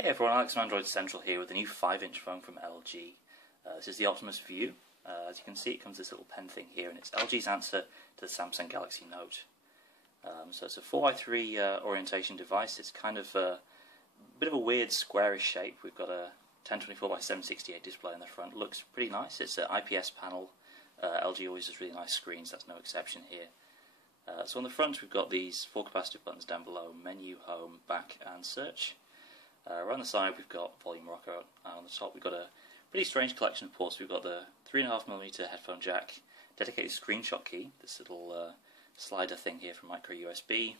Hey everyone, Alex from Android Central here with a new 5-inch phone from LG. This is the Optimus Vu. As you can see, it comes with this little pen thing here, and it's LG's answer to the Samsung Galaxy Note. So it's a 4x3 orientation device. It's kind of a bit of a weird squarish shape. We've got a 1024x768 display in the front. Looks pretty nice. It's an IPS panel. LG always has really nice screens. That's no exception here. So on the front we've got these 4 capacitive buttons down below: menu, home, back and search. Around the side we've got volume rocker, and on the top we've got a pretty strange collection of ports. We've got the 3.5mm headphone jack, dedicated screenshot key, this little slider thing here from micro USB,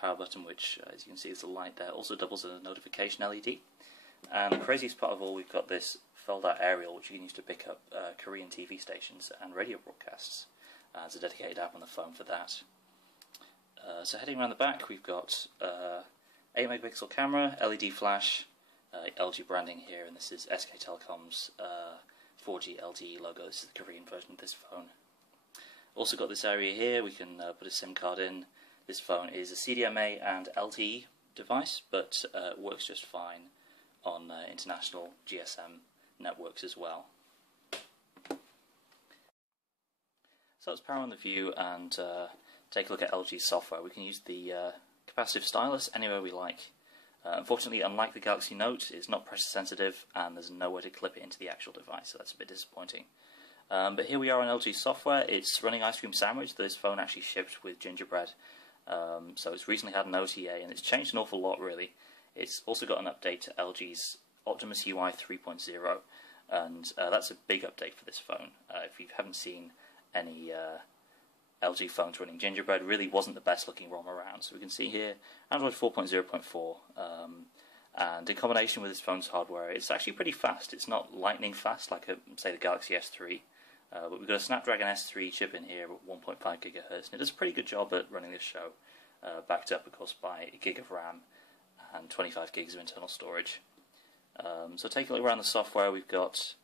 power button, which as you can see is a light there, also doubles as a notification LED. And the craziest part of all, we've got this fold-out aerial which you can use to pick up Korean TV stations and radio broadcasts. There's a dedicated app on the phone for that. So heading around the back we've got 8-megapixel camera, LED flash, LG branding here, and this is SK Telecom's 4G LTE logo. This is the Korean version of this phone. Also got this area here, we can put a SIM card in. This phone is a CDMA and LTE device, but works just fine on international GSM networks as well. So let's power on the Vu and take a look at LG's software. We can use the capacitive stylus anywhere we like. Unfortunately, unlike the Galaxy Note, it's not pressure sensitive and there's no way to clip it into the actual device, so that's a bit disappointing. But here we are on LG software. It's running Ice Cream Sandwich. This phone actually shipped with gingerbread, so it's recently had an OTA and it's changed an awful lot really. It's also got an update to LG's Optimus UI 3.0, and that's a big update for this phone. If you haven't seen any LG phones running gingerbread, really wasn't the best looking ROM around. So we can see here Android 4.0.4, and in combination with this phone's hardware, it's actually pretty fast. It's not lightning fast like say the Galaxy S3, but we've got a Snapdragon S3 chip in here at 1.5 GHz, and it does a pretty good job at running this show, backed up of course by a gig of RAM and 25 gigs of internal storage. So taking a look around the software, we've got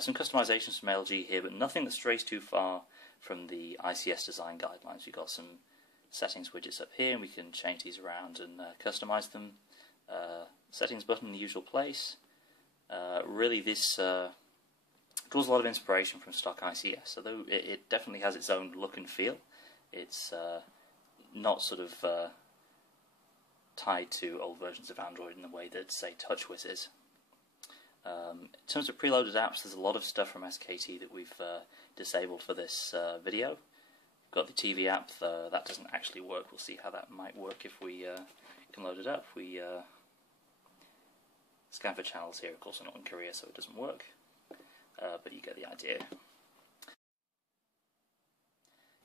some customizations from LG here, but nothing that strays too far from the ICS design guidelines. We've got some settings widgets up here, and we can change these around and customize them. Settings button in the usual place. Really this draws a lot of inspiration from stock ICS, although it definitely has its own look and feel. It's not sort of tied to old versions of Android in the way that, say, TouchWiz is. In terms of preloaded apps, there's a lot of stuff from SKT that we've disabled for this video. We've got the TV app, that doesn't actually work. We'll see how that might work if we can load it up. We scan for channels here, of course we're not in Korea so it doesn't work, but you get the idea.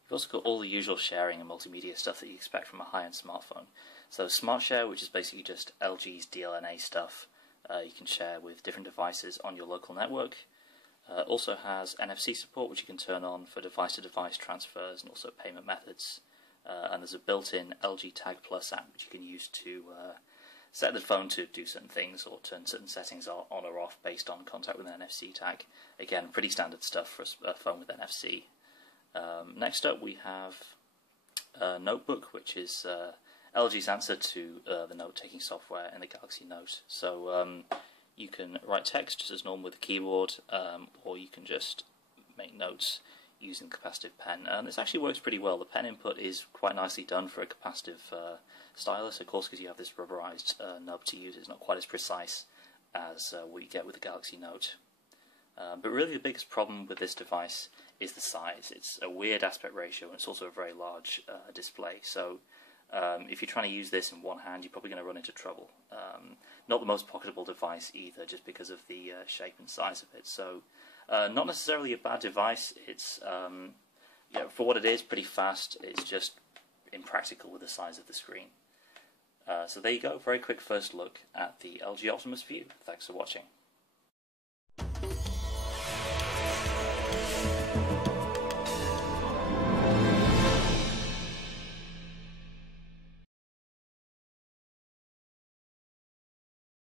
You've also got all the usual sharing and multimedia stuff that you expect from a high-end smartphone. So Smart Share, which is basically just LG's DLNA stuff. You can share with different devices on your local network. Also has NFC support, which you can turn on for device-to-device transfers and also payment methods. And there's a built-in LG Tag Plus app, which you can use to set the phone to do certain things or turn certain settings on or off based on contact with an NFC tag. Again, pretty standard stuff for a phone with NFC. Next up we have Notebook, which is LG's answer to the note-taking software in the Galaxy Note. So you can write text just as normal with the keyboard, or you can just make notes using the capacitive pen. And this actually works pretty well. The pen input is quite nicely done for a capacitive stylus, of course, because you have this rubberized nub to use. It's not quite as precise as what you get with the Galaxy Note. But really the biggest problem with this device is the size. It's a weird aspect ratio, and it's also a very large display. So if you're trying to use this in one hand, you're probably going to run into trouble. Not the most pocketable device either, just because of the shape and size of it. So not necessarily a bad device. It's for what it is, pretty fast. It's just impractical with the size of the screen. So there you go, very quick first look at the LG Optimus Vu. Thanks for watching.